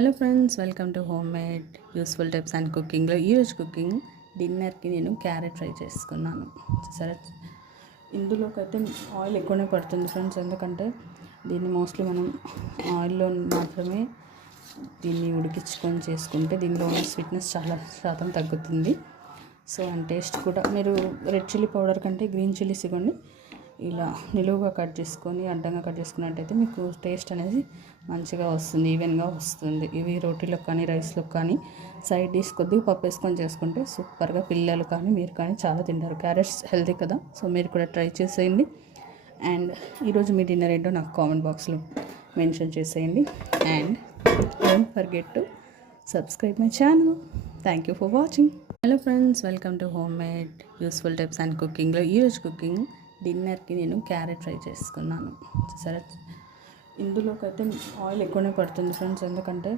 Hello friends, welcome to home made useful tips and కుకింగ్లో ఈరోజు cooking డిన్నర్కి నేను క్యారెట్ ఫ్రై చేసుకున్నాను. సరే, ఇందులోకైతే ఆయిల్ ఎక్కువనే పడుతుంది ఫ్రెండ్స్, ఎందుకంటే దీన్ని మోస్ట్లీ మనం ఆయిల్లో మాత్రమే దీన్ని ఉడికించుకొని చేసుకుంటే దీనిలో ఉన్న స్వీట్నెస్ చాలా శాతం తగ్గుతుంది. సో అండ్ టేస్ట్ కూడా మీరు రెడ్ చిల్లీ పౌడర్ కంటే గ్రీన్ చిల్లీస్ ఇవ్వండి, ఇలా నిలువుగా కట్ చేసుకొని అడ్డంగా కట్ చేసుకున్నట్టయితే మీకు టేస్ట్ అనేది మంచిగా వస్తుంది, ఈవెన్గా వస్తుంది. ఇవి రోటీలకు కానీ రైస్లోకి కానీ సైడ్ డిష్ కొద్దిగా పప్పు వేసుకొని చేసుకుంటే సూపర్గా పిల్లలు కానీ మీరు కానీ చాలా తింటారు. క్యారెట్స్ హెల్తీ కదా, సో మీరు కూడా ట్రై చేసేయండి. అండ్ ఈరోజు మీ డిన్నర్ ఏంటో నాకు కామెంట్ బాక్స్లో మెన్షన్ చేసేయండి. And don't forget to subscribe my channel. Thank you for watching. Hello friends, welcome to home made useful tips and కుకింగ్లో ఈరోజు కుకింగ్ డిన్నర్కి నేను క్యారెట్ ఫ్రై చేసుకున్నాను. సరే, ఇందులోకైతే ఆయిల్ ఎక్కువనే పడుతుంది ఫ్రెండ్స్, ఎందుకంటే